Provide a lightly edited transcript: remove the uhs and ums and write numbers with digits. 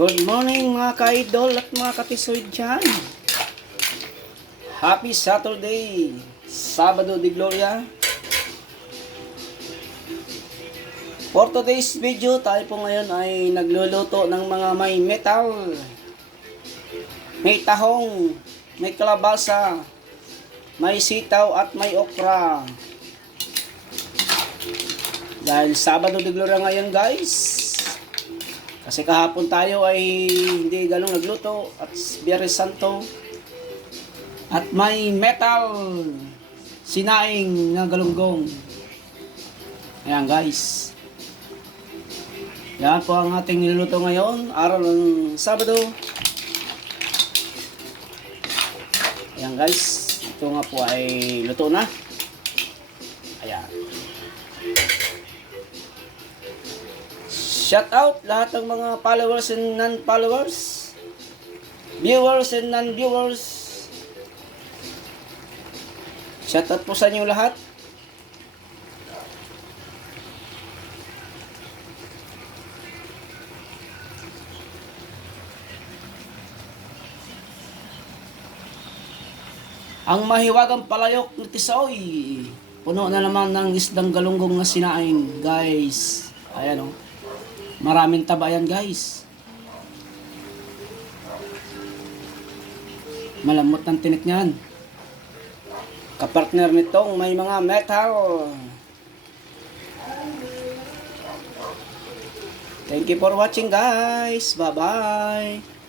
Good morning mga ka-idol at mga katisoy dyan. Happy Saturday, Sabado de Gloria. For today's video, tayo po ngayon ay nagluluto ng mga may metal, may tahong, may kalabasa, may sitaw at may okra. Dahil Sabado de Gloria ngayon guys. Kasi kahapon tayo ay hindi ganong nagluto at Biyernes Santo. At may metal, sinaing na galunggong. Ayan guys. Yan po ang ating niluluto ngayon, araw ng Sabado. Ayan guys, ito nga po ay luto na. Ayan. Shout out lahat ng mga followers and non-followers, viewers and non-viewers. Shout out po sa inyo lahat. Ang mahiwagang palayok na tisoy, puno na naman ng isdang galunggong na sinaing guys. Ayan o. Maraming taba yan guys. Malamot ng tinik niyan. Kapartner nitong may mga metal. Thank you for watching guys. Bye bye.